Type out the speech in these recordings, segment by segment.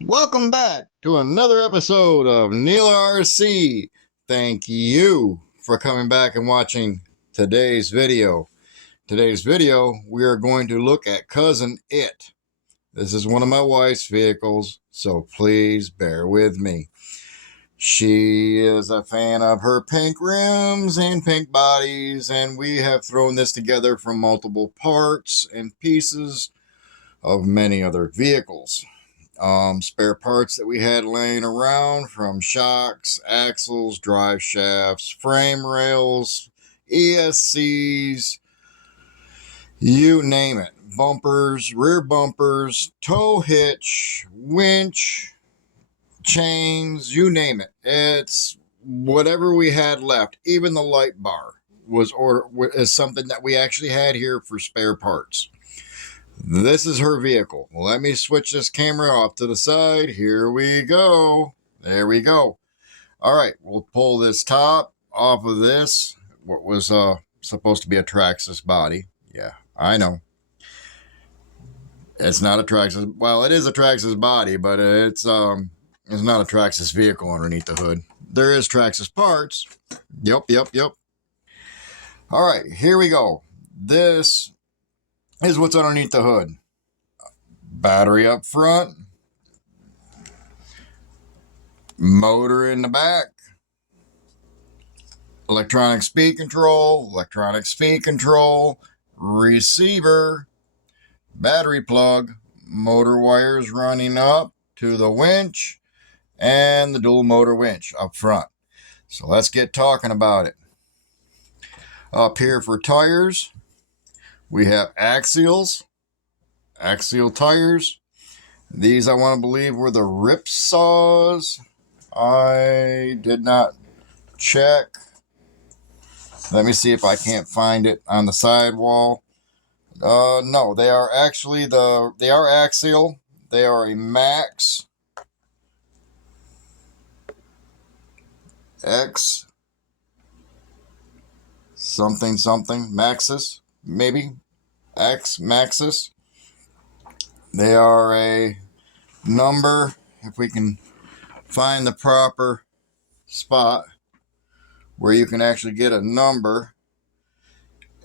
Welcome back to another episode of Neela RC. Thank you for coming back and watching today's video. Today's video, we are going to look at Cousin It. This is one of my wife's vehicles, so please bear with me. She is a fan of her pink rims and pink bodies, and we have thrown this together from multiple parts and pieces of many other vehicles. Spare parts that we had laying around, from shocks, axles, drive shafts, frame rails, ESCs, you name it. Bumpers, rear bumpers, tow hitch, winch, chains, you name it. It's whatever we had left. Even the light bar is something that we actually had here for spare parts. This is her vehicle. Let me switch this camera off to the side. Here we go. There we go. All right, we'll pull this top off of this. What was supposed to be a Traxxas body. Yeah, I know. It's not a Traxxas. Well, it is a Traxxas body, but it's not a Traxxas vehicle underneath the hood. There is Traxxas parts. Yep. All right, here we go. This is what's underneath the hood. Battery up front, motor in the back, electronic speed control, receiver, battery plug, motor wires running up to the winch, and the dual motor winch up front. So let's get talking about it. Up here for tires, we have axial tires. These, I want to believe, were the Ripsaws. I did not check. Let me see if I can't find it on the sidewall. No, they are actually they are axial. They are a Max X something Maxxis, maybe X Maxxis. They are a number, if we can find the proper spot where you can actually get a number,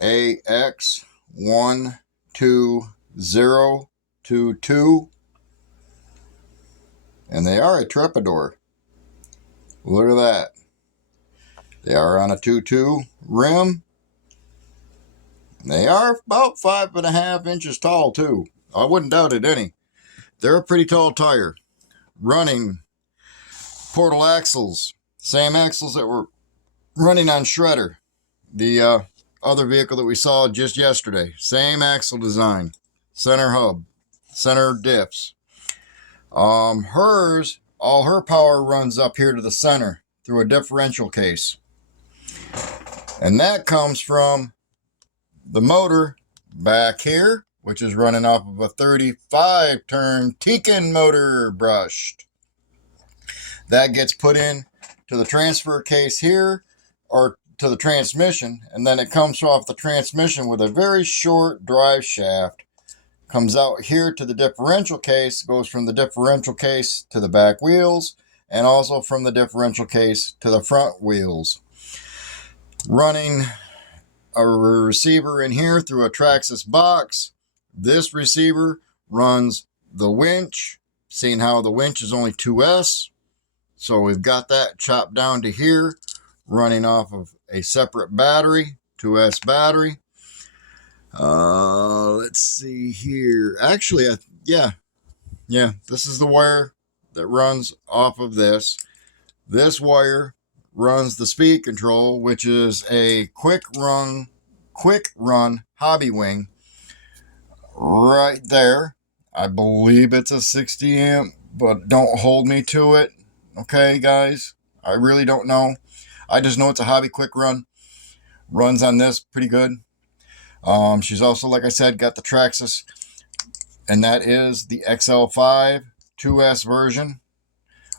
AX12022, and they are a Trepador. Look at that. They are on a 2.2 rim. They are about 5.5 inches tall too. I wouldn't doubt it any. They're a pretty tall tire. Running portal axles, same axles that were running on Shredder, the other vehicle that we saw just yesterday. Same axle design, center hub, center diffs. Hers, all her power runs up here to the center through a differential case, and that comes from the motor back here, which is running off of a 35 turn Tekin motor brushed. That gets put in to the transfer case here, or to the transmission, and then it comes off the transmission with a very short drive shaft, comes out here to the differential case, goes from the differential case to the back wheels, and also from the differential case to the front wheels. Running a receiver in here through a Traxxas box. This receiver runs the winch, seeing how the winch is only 2S. So we've got that chopped down to here, running off of a separate battery, 2S battery. Let's see here. Actually, yeah, this is the wire that runs off of this. This wire runs the speed control, which is a quick run Hobbywing right there. I believe it's a 60 amp, but don't hold me to it. Okay, guys, I really don't know. I just know it's a hobby quick run. Runs on this pretty good. She's also, like I said, got the Traxxas, and that is the XL5 2S version.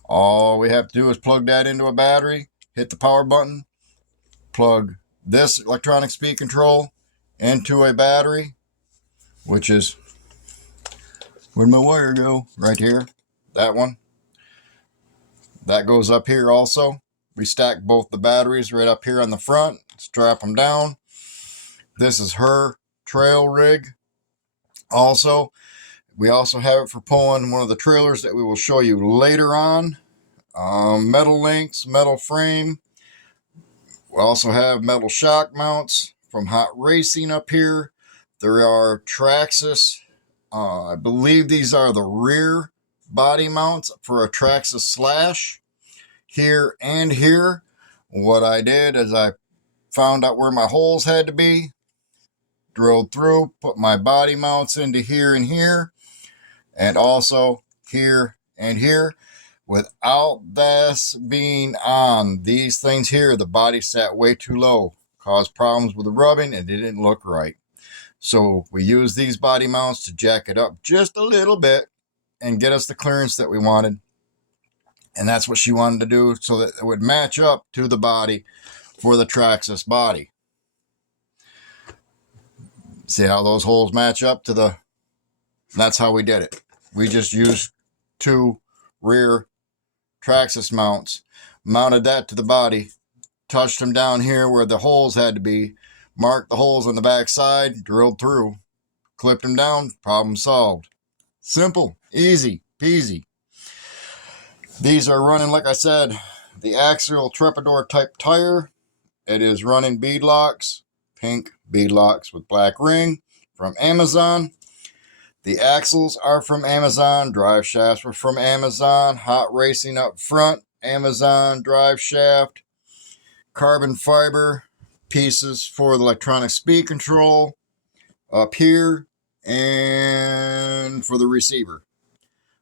All we have to do is plug that into a battery, hit the power button, plug this electronic speed control into a battery, which is, where'd my wire go? Right here. that one. That goes up here also. We stack both the batteries right up here on the front, strap them down. This is her trail rig. Also, we also have it for pulling one of the trailers that we will show you later on. Metal links, metal frame. We also have metal shock mounts from Hot Racing up here. There are Traxxas. I believe these are the rear body mounts for a Traxxas Slash here and here. What I did is I found out where my holes had to be, drilled through, put my body mounts into here and here, and also here and here. Without this being on, these things here, the body sat way too low, caused problems with the rubbing, and it didn't look right. So we used these body mounts to jack it up just a little bit and get us the clearance that we wanted. And that's what she wanted to do so that it would match up to the body for the Traxxas body. See how those holes match up to the... That's how we did it. We just used 2 rear Traxxas mounts, mounted that to the body, touched them down here where the holes had to be, marked the holes on the back side, drilled through, clipped them down, problem solved. Simple, easy peasy. These are running, like I said, the Axial Trepador type tire. It is running beadlocks, pink beadlocks with black ring from Amazon. The axles are from Amazon. Drive shafts were from Amazon. Hot Racing up front, Amazon drive shaft. Carbon fiber pieces for the electronic speed control up here and for the receiver.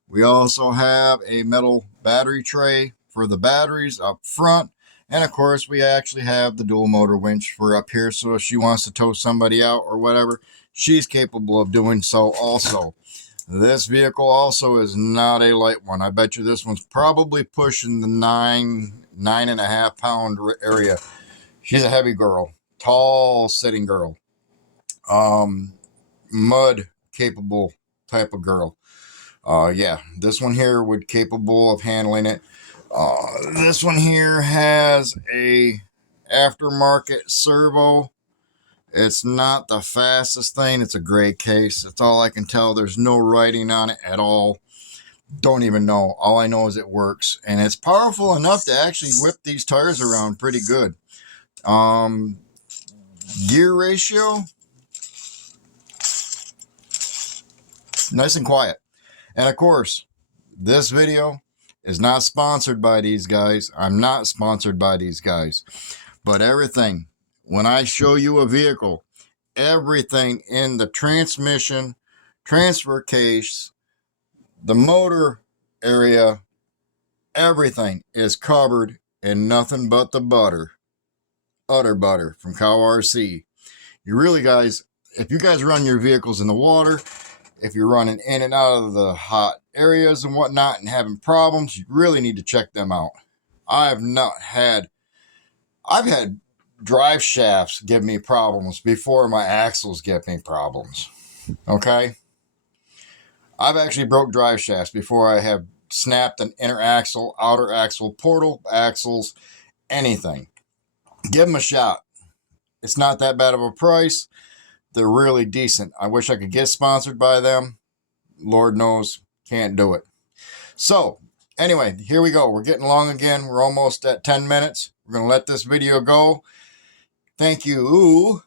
We also have a metal battery tray for the batteries up front. And of course, we actually have the dual motor winch for up here. So if she wants to tow somebody out or whatever, she's capable of doing so also. This vehicle also is not a light one. I bet you this one's probably pushing the 9.5 pound area. She's a heavy girl, tall sitting girl, mud capable type of girl. Yeah, this one here would capable of handling it. This one here has a aftermarket servo. It's not the fastest thing. It's a gray case. That's all I can tell. There's no writing on it at all. Don't even know. All I know is it works. And it's powerful enough to actually whip these tires around pretty good. Gear ratio, nice and quiet. And of course, this video is not sponsored by these guys. I'm not sponsored by these guys. But everything, when I show you a vehicle, everything in the transmission, transfer case, the motor area, everything is covered in nothing but the butter. Utter butter from Cow RC. You really guys, if you guys run your vehicles in the water, if you're running in and out of the hot areas and whatnot and having problems, you really need to check them out. I've had drive shafts give me problems before my axles give me problems. Okay? I've actually broke drive shafts before I have snapped an inner axle, outer axle, portal axles, anything. Give them a shot. It's not that bad of a price. They're really decent. I wish I could get sponsored by them. Lord knows, can't do it. So, anyway, here we go. We're getting long again. We're almost at 10 minutes. We're going to let this video go. Thank you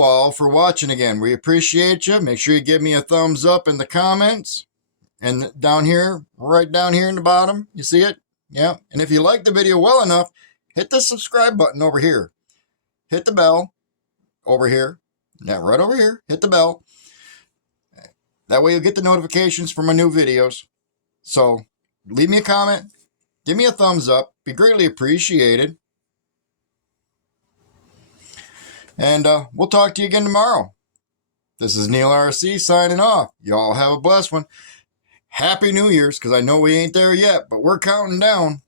all for watching again. We appreciate you. Make sure you give me a thumbs up in the comments. And down here, right down here in the bottom, you see it? Yeah. And if you like the video well enough, hit the subscribe button over here. Hit the bell over here. Yeah, right over here. Hit the bell. That way you'll get the notifications for my new videos. So leave me a comment. Give me a thumbs up. Be greatly appreciated. And we'll talk to you again tomorrow. This is Neil RC signing off. Y'all have a blessed one. Happy New Year's, because I know we ain't there yet, but we're counting down.